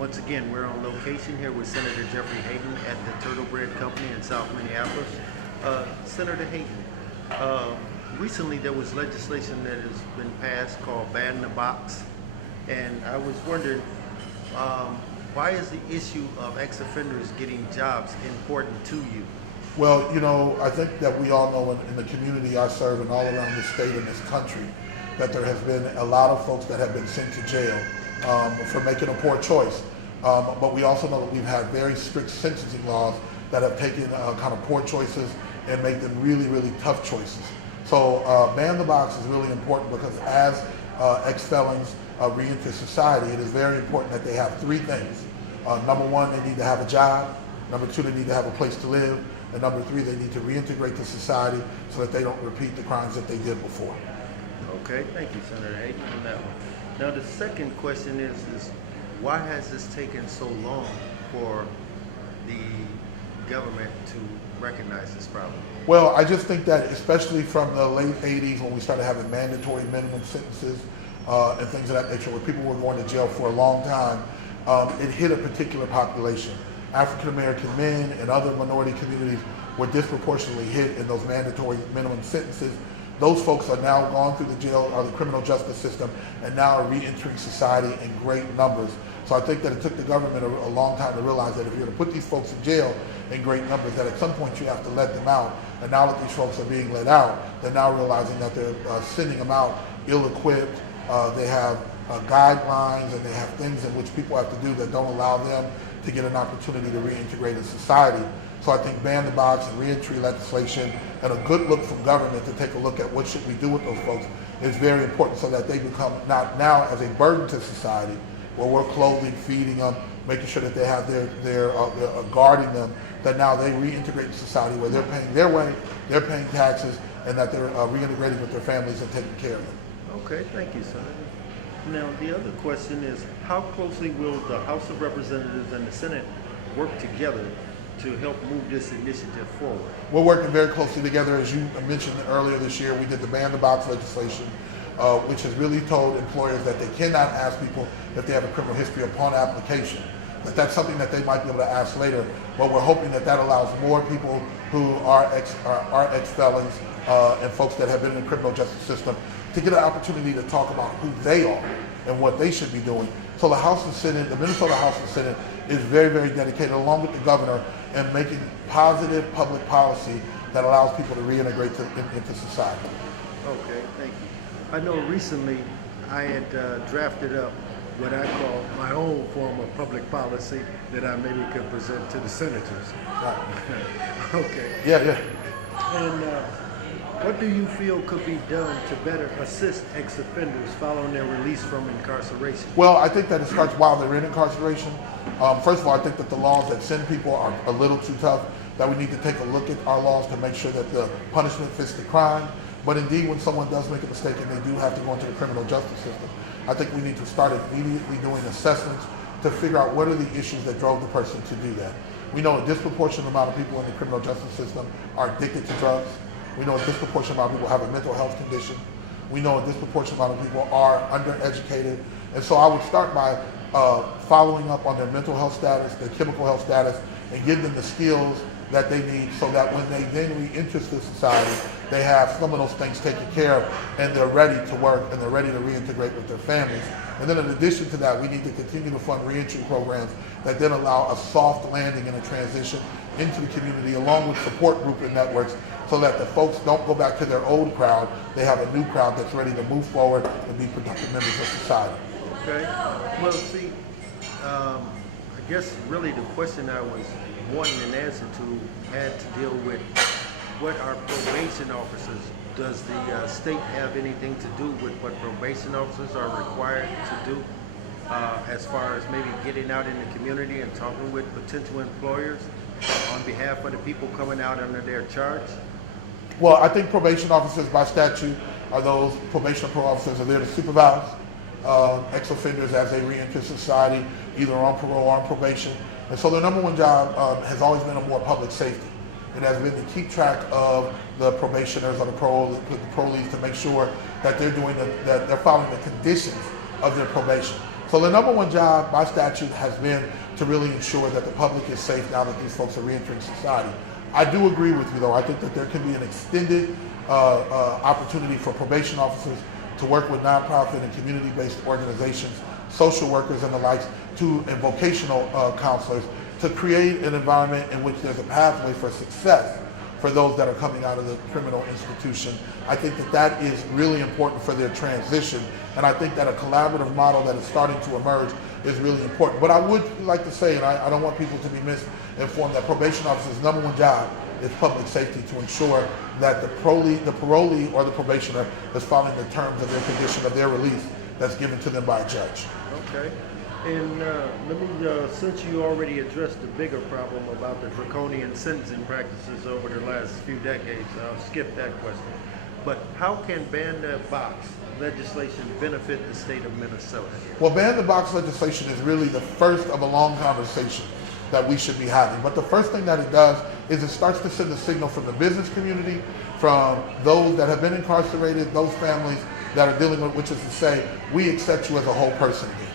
Once again, we're on location here with Senator Jeffrey Hayden at the Turtle Bread Company in South Minneapolis. Senator Hayden, recently there was legislation that has been passed called Ban the Box, and I was wondering, why is the issue of ex-offenders getting jobs important to you? Well, I think that we all know in the community I serve and all around the state and this country that there has been a lot of folks that have been sent to jail for making a poor choice. But we also know that we've had very strict sentencing laws that have taken kind of poor choices and made them really, really tough choices. So Ban the Box is really important because as ex-felons re-enter society, it is very important that they have three things. Number one, they need to have a job. Number two, they need to have a place to live. And number three, they need to reintegrate to society so that they don't repeat the crimes that they did before. Okay, thank you, Senator Hayden, on that one. Now the second question is why has this taken so long for the government to recognize this problem? Well, I just think that especially from the late 80s when we started having mandatory minimum sentences and things of that nature where people were going to jail for a long time, it hit a particular population. African American men and other minority communities were disproportionately hit in those mandatory minimum sentences. Those folks are now gone through the jail or the criminal justice system and now are re-entering society in great numbers. So I think that it took the government a long time to realize that if you're going to put these folks in jail in great numbers, that at some point you have to let them out. And now that these folks are being let out, they're now realizing that they're sending them out ill-equipped. They have guidelines and they have things in which people have to do that don't allow them to get an opportunity to reintegrate in society. So I think Ban the Box and reentry legislation and a good look from government to take a look at what should we do with those folks is very important so that they become not now as a burden to society where we're clothing, feeding them, making sure that they have their guarding them, that now they reintegrate in society where they're paying their way, they're paying taxes, and that they're reintegrating with their families and taking care of them. Okay, thank you, Senator. Now, the other question is, how closely will the House of Representatives and the Senate work together to help move this initiative forward? We're working very closely together. As you mentioned earlier this year, we did the Ban the Box legislation, which has really told employers that they cannot ask people if they have a criminal history upon application. That's something that they might be able to ask later, but we're hoping that allows more people who are ex-felons and folks that have been in the criminal justice system to get an opportunity to talk about who they are and what they should be doing. So the House and Senate, the Minnesota House and Senate is very, very dedicated, along with the governor, in making positive public policy that allows people to reintegrate into society. Okay, thank you. I know recently I had drafted up what I call my own form of public policy that I maybe could present to the senators. Right. Okay. Yeah. And what do you feel could be done to better assist ex-offenders following their release from incarceration? Well, I think that it starts while they're in incarceration. First of all, I think that the laws that send people are a little too tough, that we need to take a look at our laws to make sure that the punishment fits the crime. But indeed, when someone does make a mistake and they do have to go into the criminal justice system, I think we need to start immediately doing assessments to figure out what are the issues that drove the person to do that. We know a disproportionate amount of people in the criminal justice system are addicted to drugs. We know a disproportionate amount of people have a mental health condition. We know a disproportionate amount of people are undereducated. And so I would start by following up on their mental health status, their chemical health status, and give them the skills that they need so that when they then re-enter the society, they have some of those things taken care of and they're ready to work and they're ready to reintegrate with their families. And then in addition to that, we need to continue to fund reentry programs that then allow a soft landing and a transition into the community along with support group and networks so that the folks don't go back to their old crowd. They have a new crowd that's ready to move forward and be productive members of society. Okay. Well, see, I guess really the question I was wanting an answer to had to deal with what are probation officers. Does the state have anything to do with what probation officers are required to do as far as maybe getting out in the community and talking with potential employers on behalf of the people coming out under their charge? Well, I think probation officers by statute are those probation or parole officers are there to supervise ex-offenders as they re-enter society, either on parole or on probation. And so their number one job has always been a more public safety. It has been to keep track of the probationers or the parolees to make sure that they're doing that they're following the conditions of their probation. So the number one job by statute has been to really ensure that the public is safe now that these folks are reentering society. I do agree with you though. I think that there can be an extended opportunity for probation officers to work with nonprofit and community-based organizations, social workers and the likes, and vocational counselors to create an environment in which there's a pathway for success for those that are coming out of the criminal institution. I think that that is really important for their transition, and I think that a collaborative model that is starting to emerge is really important. But I would like to say, and I don't want people to be misinformed, that probation officers' number one job is public safety, to ensure that the parolee or the probationer is following the terms of their condition of their release that's given to them by a judge. Okay. And let me, since you already addressed the bigger problem about the draconian sentencing practices over the last few decades, I'll skip that question. But how can ban the box legislation benefit the state of Minnesota? Well, ban the box legislation is really the first of a long conversation that we should be having. But the first thing that it does is it starts to send a signal from the business community, from those that have been incarcerated, those families that are dealing with, which is to say, we accept you as a whole person again.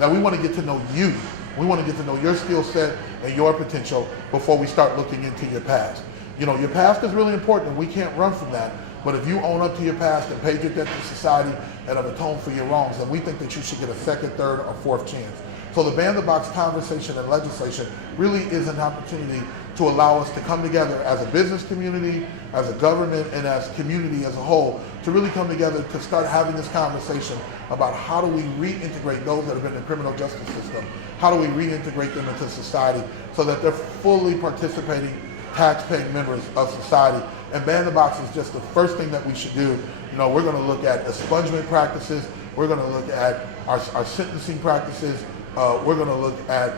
Now we want to get to know you. We want to get to know your skill set and your potential before we start looking into your past. You know, your past is really important and we can't run from that. But if you own up to your past and paid your debt to society and have atoned for your wrongs, then we think that you should get a second, third, or fourth chance. So the ban the box conversation and legislation really is an opportunity to allow us to come together as a business community, as a government, and as community as a whole, to really come together to start having this conversation about how do we reintegrate those that have been in the criminal justice system, how do we reintegrate them into society so that they're fully participating, tax-paying members of society. And ban the box is just the first thing that we should do. You know, we're going to look at expungement practices, we're going to look at our sentencing practices, we're going to look at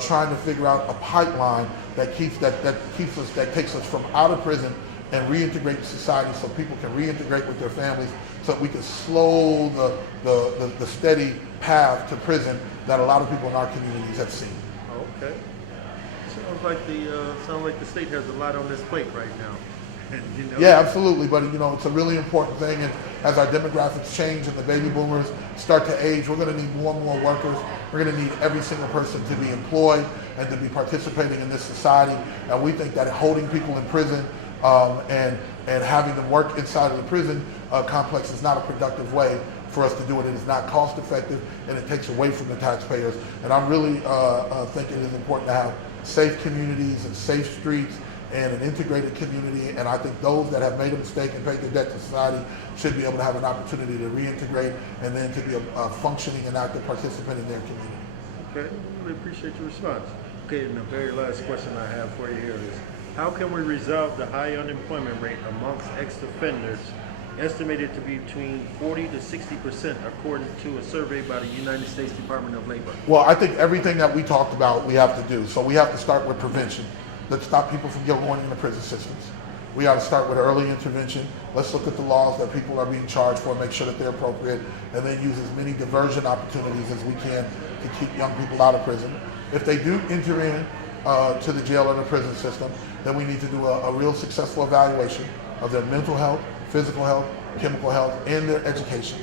trying to figure out a pipeline that takes us from out of prison and reintegrate society so people can reintegrate with their families, so that we can slow the steady path to prison that a lot of people in our communities have seen. Okay. Sounds like the state has a lot on this plate right now. And, you know, yeah, absolutely. But you know, it's a really important thing. And as our demographics change and the baby boomers start to age, we're going to need more and more workers. We're going to need every single person to be employed and to be participating in this society. And we think that holding people in prison and having them work inside of the prison complex is not a productive way for us to do it. It is not cost effective, and it takes away from the taxpayers. And I'm really thinking it is important to have safe communities and safe streets and an integrated community, and I think those that have made a mistake and paid their debt to society should be able to have an opportunity to reintegrate and then to be a functioning and active participant in their community. Okay, really appreciate your response. Okay, and the very last question I have for you here is, how can we resolve the high unemployment rate amongst ex-offenders, estimated to be between 40 to 60% according to a survey by the United States Department of Labor? Well, I think everything that we talked about we have to do. So we have to start with prevention. Let's stop people from going into prison systems. We got to start with early intervention. Let's look at the laws that people are being charged for, make sure that they're appropriate, and then use as many diversion opportunities as we can to keep young people out of prison. If they do enter in to the jail or the prison system, then we need to do a real successful evaluation of their mental health, physical health, chemical health, and their education.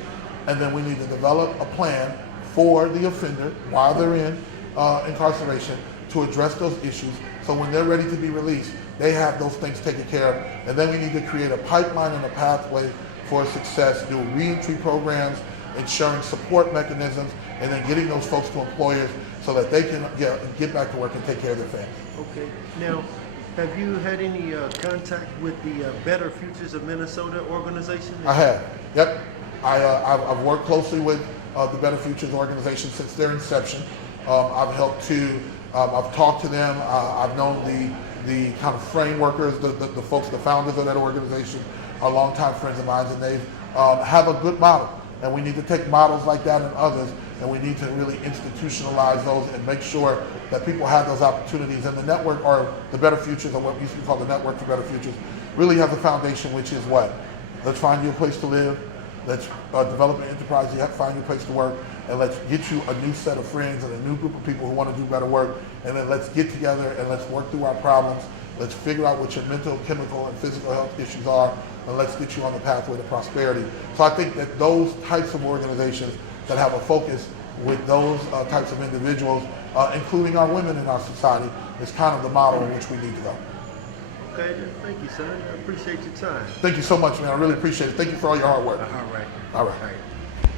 And then we need to develop a plan for the offender while they're in incarceration to address those issues, so when they're ready to be released, they have those things taken care of. And then we need to create a pipeline and a pathway for success, do reentry programs, ensuring support mechanisms, and then getting those folks to employers so that they can get back to work and take care of their families. Okay. Now, have you had any contact with the Better Futures of Minnesota organization? I have. Yep. I've worked closely with the Better Futures organization since their inception. I've helped to I've talked to them. I've known the kind of frameworkers, the folks, the founders of that organization are longtime friends of mine, and they have a good model. And we need to take models like that and others, and we need to really institutionalize those and make sure that people have those opportunities. And the network, or the Better Futures, or what used to be called the Network for Better Futures, really has a foundation, which is what? Let's find you a place to live. Let's develop an enterprise. You have to find your place to work. And let's get you a new set of friends and a new group of people who want to do better work. And then let's get together and let's work through our problems. Let's figure out what your mental, chemical, and physical health issues are, and let's get you on the pathway to prosperity. So I think that those types of organizations that have a focus with those types of individuals, including our women in our society, is kind of the model in which we need to go. Okay, then. Thank you, son. I appreciate your time. Thank you so much, man. I really appreciate it. Thank you for all your hard work. All right. All right. All right.